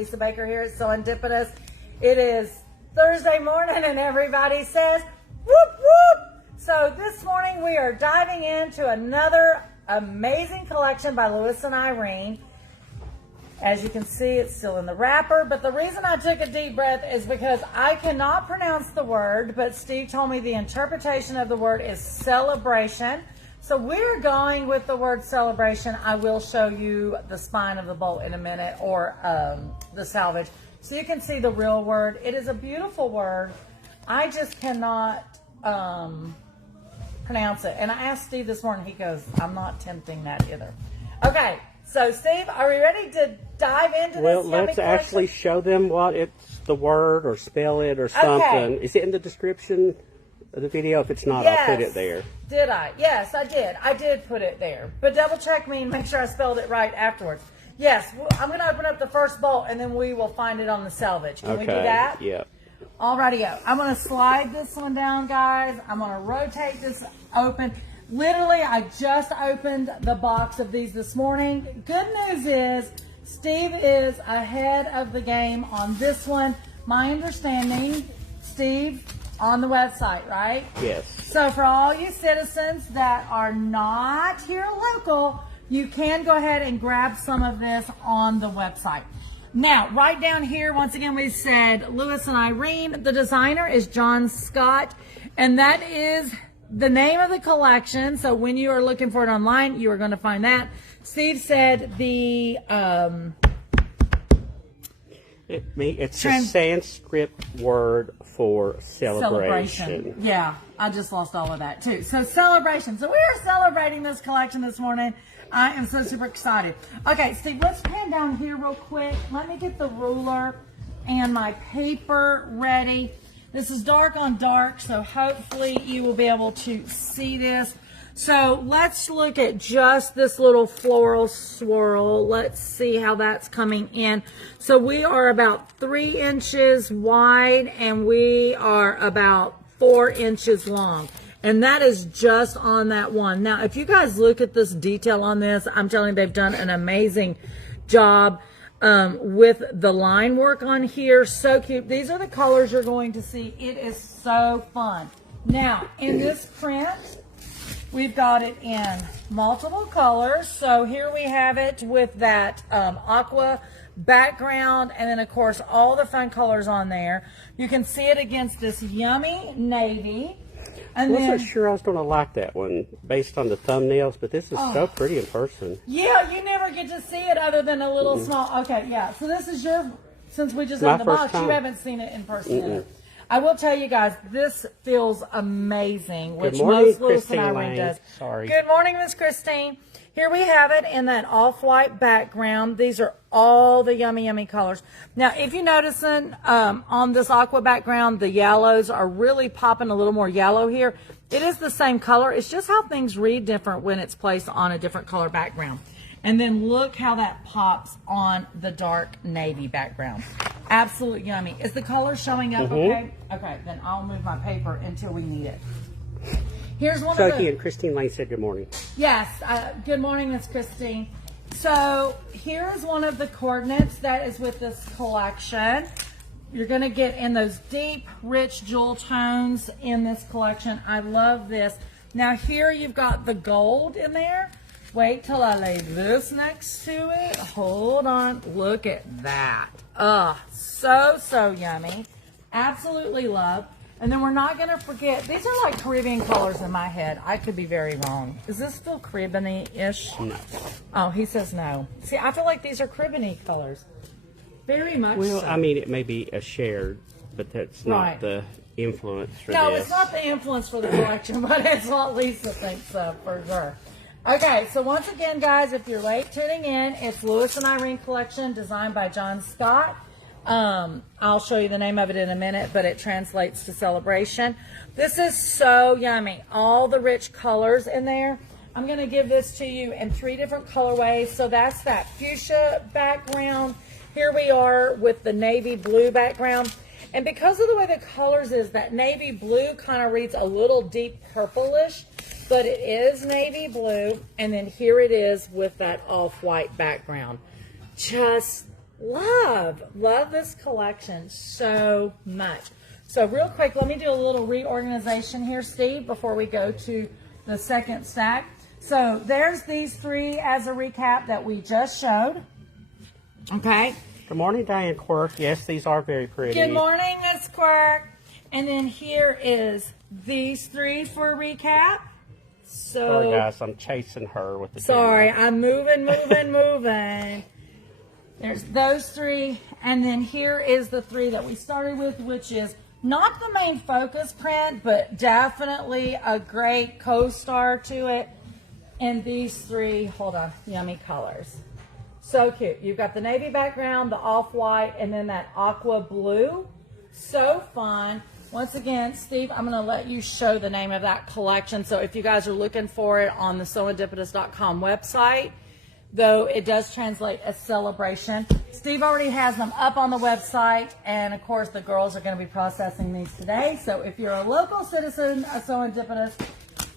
Lisa Baker here at SewEndipitous. It is Thursday morning and everybody says, whoop, whoop. So this morning we are diving into another amazing collection by Lewis and Irene. As you can see, it's still in the wrapper, but the reason I took a deep breath is because I cannot pronounce the word, but Steve told me the interpretation of the word is celebration. So we're going with the word celebration. I will show you the spine of the bolt in a minute, or the salvage, so you can see the real word. It is a beautiful word. I just cannot pronounce it. And I asked Steve this morning, he goes, I'm not tempting that either. Okay, so Steve, are we ready to dive into this? Well, let's actually show them what it's the word, or spell it, or something. Okay. Is it in the description of the video? If it's not, yes. I'll put it there. Did I? Yes, I did. I did put it there. But double check me and make sure I spelled it right afterwards. Yes, I'm going to open up the first bolt and then we will find it on the salvage. Can we do that? Yep. Alrighty-o. I'm going to slide this one down, guys. I'm going to rotate this open. Literally, I just opened the box of these this morning. Good news is Steve is ahead of the game on this one. My understanding, Steve, on the website, right? Yes. So for all you citizens that are not here local, you can go ahead and grab some of this on the website. Now, right down here, once again, we said Lewis and Irene. The designer is John Scott, and that is the name of the collection. So when you are looking for it online, you are going to find that. Steve said the it's a Sanskrit word for celebration. Yeah, I just lost all of that too. So celebration. So we are celebrating this collection this morning. I am so super excited. Okay, Steve, let's pan down here real quick. Let me get the ruler and my paper ready. This is dark on dark, so hopefully you will be able to see this. So let's look at just this little floral swirl. Let's see how that's coming in. So we are about 3 inches wide and we are about 4 inches long. And that is just on that one. Now, if you guys look at this detail on this, I'm telling you, they've done an amazing job with the line work on here. So cute. These are the colors you're going to see. It is so fun. Now, in this print, we've got it in multiple colors. So here we have it with that aqua background, and then of course all the fun colors on there. You can see it against this yummy navy. And I wasn't sure I was going to like that one based on the thumbnails, but this is so pretty in person. Yeah, you never get to see it other than a little small. Okay, yeah. So this is since we just opened the box, you haven't seen it in person yet. I will tell you guys, this feels amazing, which most Lewis and Irene does. Sorry. Good morning, Miss Christine. Here we have it in that off-white background. These are all the yummy, yummy colors. Now, if you notice on this aqua background, the yellows are really popping a little more yellow here. It is the same color. It's just how things read different when it's placed on a different color background. And then look how that pops on the dark navy background. Absolutely yummy. Is the color showing up okay? Okay, then I'll move my paper until we need it. Here's one of the... and Christine Lane said good morning. Yes, good morning, Miss Christine. So here is one of the coordinates that is with this collection. You're going to get in those deep, rich jewel tones in this collection. I love this. Now here you've got the gold in there. Wait till I lay this next to it. Hold on. Look at that. So yummy. Absolutely love. And then we're not going to forget, these are like Caribbean colors in my head. I could be very wrong. Is this still Caribbean-ish? No. Oh, he says no. See, I feel like these are Caribbean colors. Very much Well, so. I mean, it may be a shared, but that's not the influence for this. No, it's not the influence for the collection, but it's what Lisa thinks for sure. Okay, so once again, guys, if you're late tuning in, it's Lewis and Irene collection designed by John Scott. I'll show you the name of it in a minute, but it translates to celebration. This is so yummy. All the rich colors in there. I'm going to give this to you in 3 different colorways. So that's that fuchsia background. Here we are with the navy blue background. And because of the way the colors is, that navy blue kind of reads a little deep purplish, but it is navy blue. And then here it is with that off-white background. Just Love this collection so much. So real quick, let me do a little reorganization here, Steve, before we go to the second stack. So there's these three as a recap that we just showed. Okay. Good morning, Diane Quirk. Yes, these are very pretty. Good morning, Miss Quirk. And then here is these three for a recap. So, sorry, guys, I'm chasing her with the sorry, camera. I'm moving. There's those three. And then here is the three that we started with, which is not the main focus print, but definitely a great co-star to it. And these three, hold on, yummy colors. So cute. You've got the navy background, the off-white, and then that aqua blue. So fun. Once again, Steve, I'm going to let you show the name of that collection. So if you guys are looking for it on the SewEndipitous.com website, though it does translate as celebration. Steve already has them up on the website, and of course the girls are going to be processing these today. So if you're a local citizen of SewEndipitous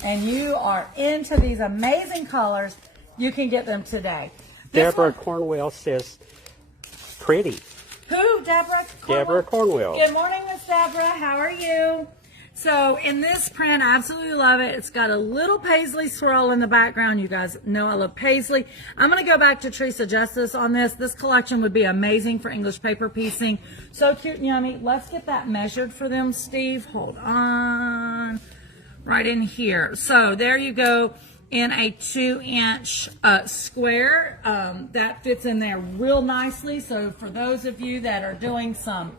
and you are into these amazing colors, you can get them today. Deborah Cornwell says, pretty. Who, Deborah? Deborah Cornwell. Good morning, Miss Deborah. How are you? So in this print, I absolutely love it. It's got a little paisley swirl in the background. You guys know I love paisley. I'm going to go back to Teresa Justice on this. This collection would be amazing for English paper piecing. So cute and yummy. Let's get that measured for them, Steve. Hold on. Right in here. So there you go. In a 2-inch square. That fits in there real nicely. So for those of you that are doing some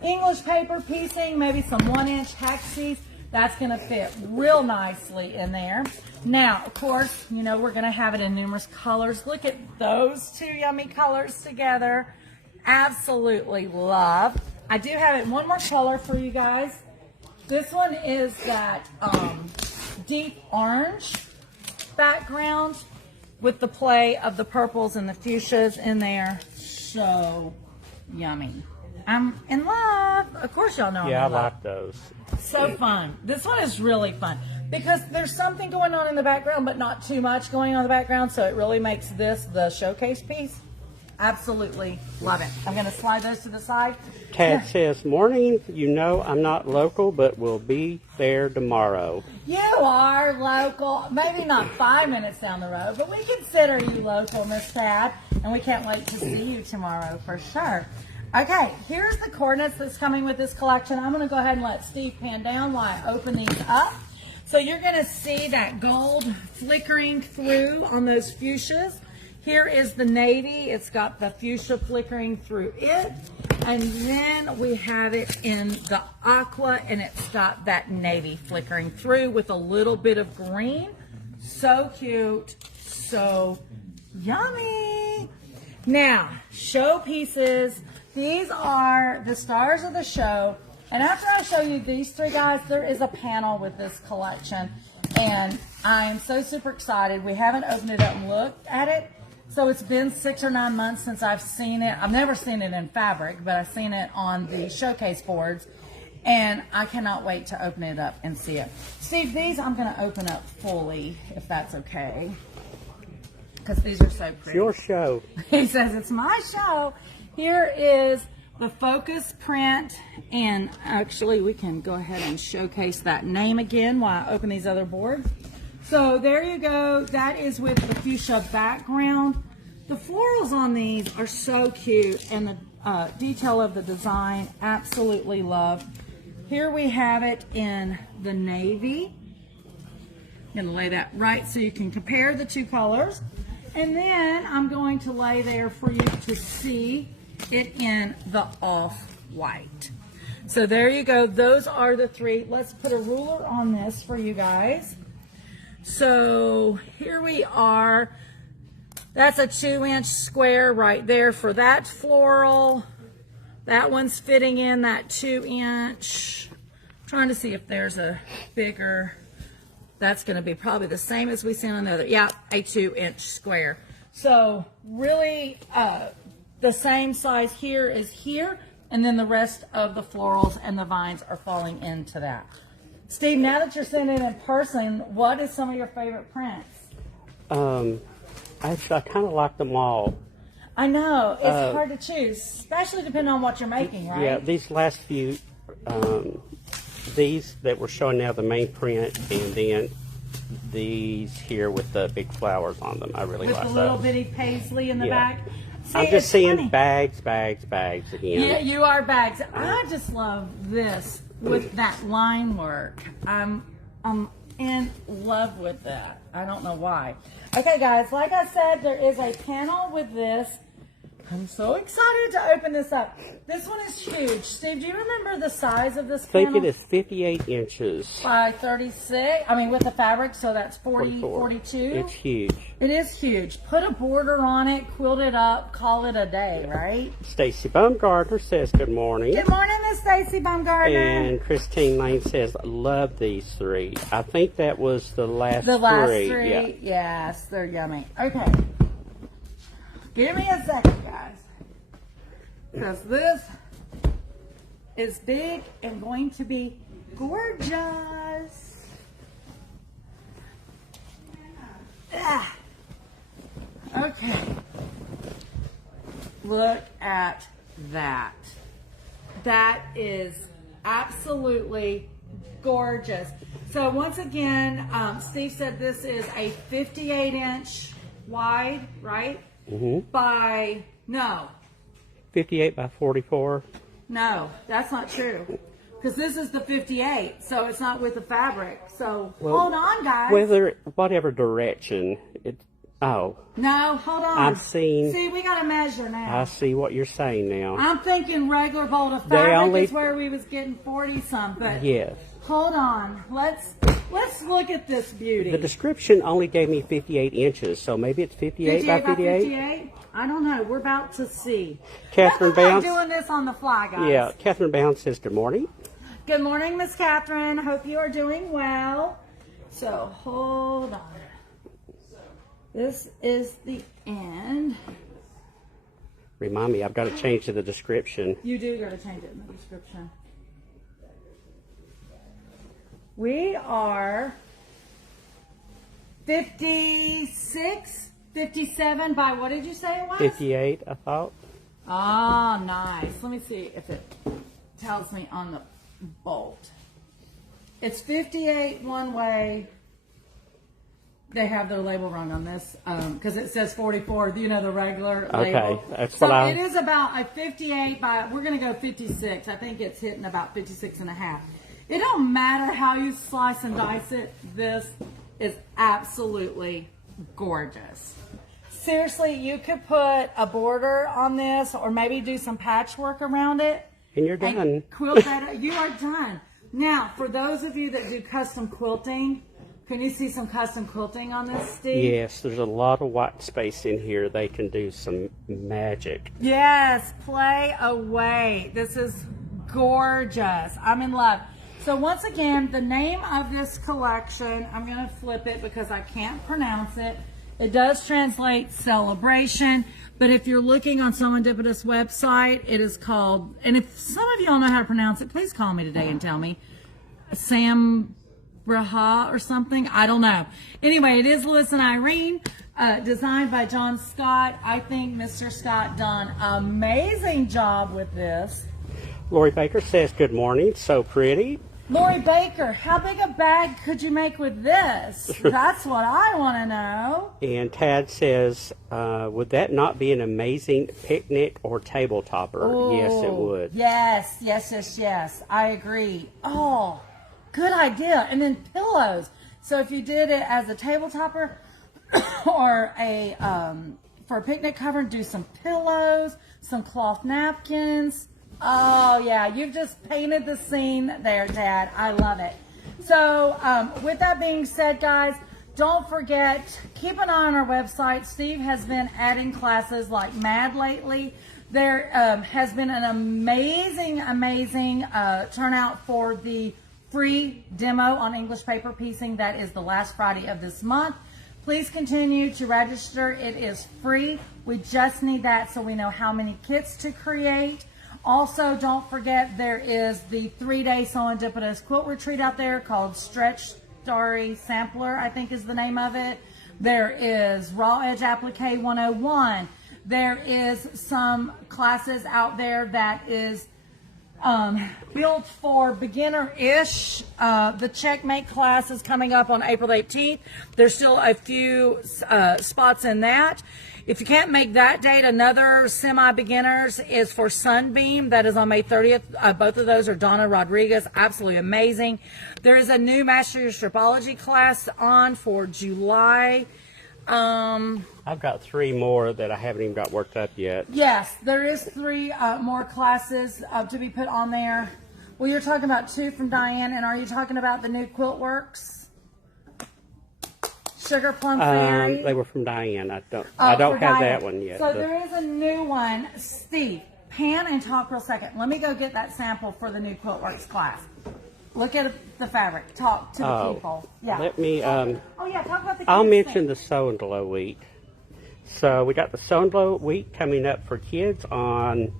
English paper piecing, maybe some 1-inch hexes, that's going to fit real nicely in there. Now, of course, you know, we're going to have it in numerous colors. Look at those two yummy colors together. Absolutely love. I do have it in one more color for you guys. This one is that deep orange background with the play of the purples and the fuchsias in there. So yummy. I'm in love. Of course y'all know Yeah, I'm in love. I like those. So fun. This one is really fun because there's something going on in the background, but not too much going on in the background, so it really makes this the showcase piece. Absolutely love it. I'm going to slide those to the side. Tad says, morning, you know I'm not local, but we'll be there tomorrow. You are local. Maybe not 5 minutes down the road, but we consider you local, Miss Tad, and we can't wait to see you tomorrow for sure. Okay, here's the coordinates that's coming with this collection. I'm going to go ahead and let Steve pan down while I open these up. So you're going to see that gold flickering through on those fuchsias. Here is the navy. It's got the fuchsia flickering through it. And then we have it in the aqua, and it's got that navy flickering through with a little bit of green. So cute. So yummy. Now, show pieces. These are the stars of the show. And after I show you these three guys, there is a panel with this collection. And I am so super excited. We haven't opened it up and looked at it. So it's been 6 or 9 months since I've seen it. I've never seen it in fabric, but I've seen it on the showcase boards. And I cannot wait to open it up and see it. Steve, these I'm going to open up fully, if that's okay. Because these are so pretty. It's your show. He says it's my show. Here is the focus print. And actually, we can go ahead and showcase that name again while I open these other boards. So there you go. That is with the fuchsia background. The florals on these are so cute, and the detail of the design, absolutely love. Here we have it in the navy. I'm going to lay that right so you can compare the two colors. And then I'm going to lay there for you to see it in the off-white. So there you go. Those are the three. Let's put a ruler on this for you guys. So here we are. That's a 2-inch square right there for that floral. That one's fitting in that 2-inch. Trying to see if there's a bigger. That's going to be probably the same as we seen on the other. Yeah, a 2-inch square. So really the same size here is here. And then the rest of the florals and the vines are falling into that. Steve, now that you're seeing it in person, what is some of your favorite prints? Actually, I kind of like them all. I know. It's hard to choose, especially depending on what you're making, right? Yeah, these last few, these that we're showing now, the main print, and then these here with the big flowers on them. I really like those. With the little bitty paisley in the back. See, I'm just seeing funny. bags again. Yeah, you are bags. I just love this with that line work. I'm in love with that. I don't know why. Okay, guys, like I said, there is a panel with this. I'm so excited to open this up. This one is huge. Steve, do you remember the size of this panel? I think it is 58 inches. By 36. I mean, with the fabric, so that's 42. It's huge. It is huge. Put a border on it, quilt it up, call it a day, right? Stacy Baumgartner says good morning. Good morning, Miss Stacy Baumgartner. And Christine Lane says, love these three. I think that was the last three. The last three, yeah. Yes, they're yummy. Okay. Give me a second, guys. Because this is big and going to be gorgeous. Ah. Okay. Look at that. That is absolutely gorgeous. So once again, Steve said this is a 58-inch wide, right? By, no. 58 by 44. No, that's not true. Because this is the 58, so it's not with the fabric. So hold on, guys. Whatever direction. No, hold on. I'm seeing. See, we got to measure now. I see what you're saying now. I'm thinking regular bolt of fabric is where we was getting 40-some, but yes. Hold on. Let's look at this beauty. The description only gave me 58 inches, so maybe it's 58 by 58? I don't know. We're about to see. Catherine Bounce. I'm doing this on the fly, guys. Yeah, Catherine Bounce says good morning. Good morning, Miss Catherine. Hope you are doing well. So, hold on. This is the end. Remind me, I've got to change to the description. You do got to change it in the description. We are 56, 57 by, what did you say it was? 58, I thought. Ah, nice. Let me see if it tells me on the bolt. It's 58 one way. They have their label wrong on this because it says 44, you know, the regular label. Okay, that's so what it is about a 58 by, we're going to go 56. I think it's hitting about 56 and a half. It don't matter how you slice and dice it. This is absolutely gorgeous. Seriously, you could put a border on this or maybe do some patchwork around it. And you're done. And quilt that. You are done. Now, for those of you that do custom quilting, can you see some custom quilting on this, Steve? Yes, there's a lot of white space in here. They can do some magic. Yes, play away. This is gorgeous. I'm in love. So once again, the name of this collection, I'm going to flip it because I can't pronounce it. It does translate celebration, but if you're looking on SewEndipitous website, it is called, and if some of y'all know how to pronounce it, please call me today and tell me. Sambrahma or something. I don't know. Anyway, it is Liz and Irene, designed by John Scott. I think Mr. Scott done an amazing job with this. Lori Baker says good morning. So pretty. Lori Baker, how big a bag could you make with this? That's what I want to know. And Tad says, would that not be an amazing picnic or table topper? Ooh, yes, it would. Yes, yes, yes, yes. I agree. Oh, good idea. And then pillows. So if you did it as a table topper or a for a picnic cover, do some pillows, some cloth napkins. Oh, yeah, you've just painted the scene there, Dad. I love it. So, with that being said, guys, don't forget, keep an eye on our website. Steve has been adding classes like mad lately. There has been an amazing turnout for the free demo on English paper piecing. That is the last Friday of this month. Please continue to register. It is free. We just need that so we know how many kits to create. Also, don't forget there is the 3-day SewEndipitous quilt retreat out there called Stretch Starry Sampler, I think is the name of it. There is Raw Edge Applique 101. There is some classes out there that is built for beginner-ish. The Checkmate class is coming up on April 18th. There's still a few spots in that. If you can't make that date, another semi-beginners is for Sunbeam. That is on May 30th. Both of those are Donna Rodriguez. Absolutely amazing. There is a new Master Your Stripology class on for July. I've got 3 more that I haven't even got worked up yet. Yes, there is 3 more classes to be put on there. Well, you're talking about 2 from Diane, and are you talking about the new Quilt Works? Sugar Plum Fairy? They were from Diane. I don't have Diane. That one yet. So there is a new one. Steve, pan and talk real second. Let me go get that sample for the new Quilt Works class. Look at the fabric. Talk to the people. Yeah. Let me. talk about the I'll kids mention thing. the Sew and Glow week. So we got the Sew and Glow week coming up for kids on.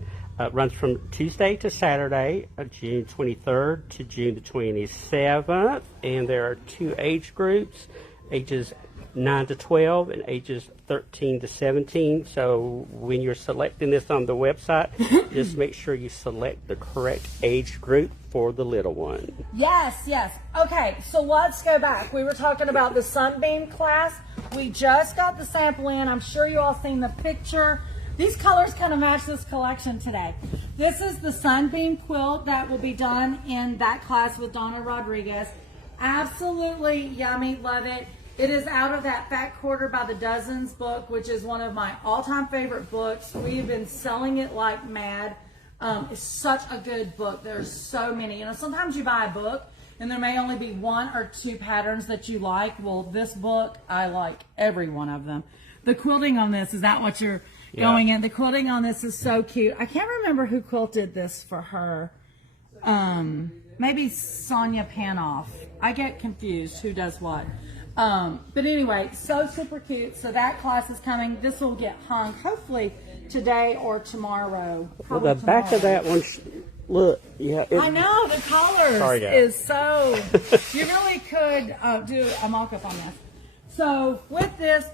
Runs from Tuesday to Saturday, June 23rd to June the 27th, and there are 2 age groups. Ages 9 to 12 and ages 13 to 17. So when you're selecting this on the website, just make sure you select the correct age group for the little one. Yes, yes. Okay, so let's go back. We were talking about the Sunbeam class. We just got the sample in. I'm sure you all seen the picture. These colors kind of match this collection today. This is the Sunbeam quilt that will be done in that class with Donna Rodriguez. Absolutely yummy, love it. It is out of that Fat Quarter by the Dozens book, which is one of my all-time favorite books. We've been selling it like mad. It's such a good book. There's so many. You know, sometimes you buy a book and there may only be 1 or 2 patterns that you like. Well, this book, I like every one of them. The quilting on this, is that what you're going in? The quilting on this is so cute. I can't remember who quilted this for her. Maybe Sonia Panoff. I get confused who does what. But anyway, so super cute. So that class is coming. This will get hung hopefully today or tomorrow. Well, the back of that one, look, yeah. I know, the colors is so, you really could do a mock-up on this. So with this,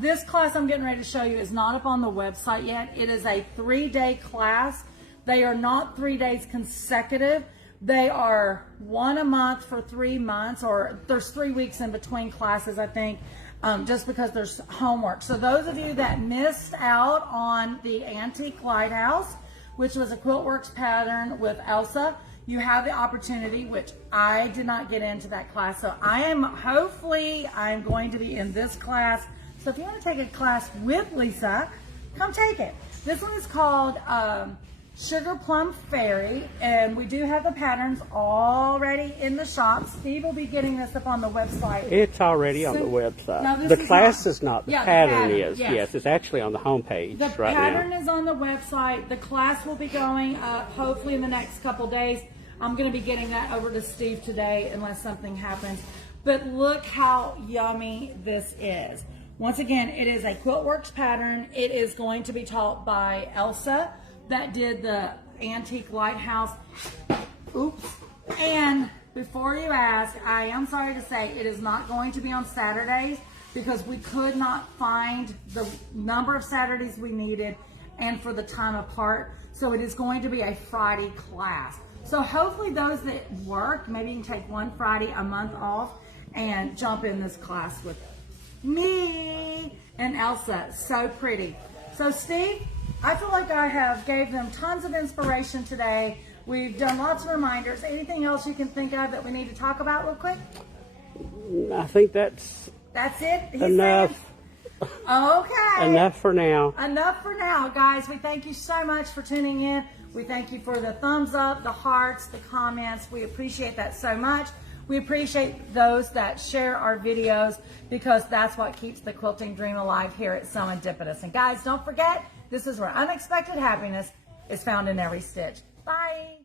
this class I'm getting ready to show you is not up on the website yet. It is a 3-day class. They are not 3 days consecutive. They are 1 a month for 3 months, or there's 3 weeks in between classes, I think, just because there's homework. So those of you that missed out on the Antique Lighthouse, which was a Quiltworks pattern with Elsa, you have the opportunity, which I did not get into that class. So hopefully I'm going to be in this class. So if you want to take a class with Lisa, come take it. This one is called Sugar Plum Fairy, and we do have the patterns already in the shop. Steve will be getting this up on the website. It's already on the website. Now, the class is not. The pattern is. Yes. Yes, it's actually on the homepage The right now. pattern is on the website. The class will be going up hopefully in the next couple days. I'm going to be getting that over to Steve today unless something happens. But look how yummy this is. Once again, it is a Quiltworks pattern. It is going to be taught by Elsa that did the Antique Lighthouse. Oops. And before you ask, I am sorry to say it is not going to be on Saturdays because we could not find the number of Saturdays we needed and for the time apart. So it is going to be a Friday class. So hopefully those that work, maybe you can take 1 Friday a month off and jump in this class with me and Elsa. So pretty. So Steve, I feel like I have gave them tons of inspiration today. We've done lots of reminders. Anything else you can think of that we need to talk about real quick? I think that's it? enough. Okay. Enough for now. Enough for now, guys. We thank you so much for tuning in. We thank you for the thumbs up, the hearts, the comments. We appreciate that so much. We appreciate those that share our videos because that's what keeps the quilting dream alive here at SewEndipitous. And guys, don't forget, this is where unexpected happiness is found in every stitch. Bye.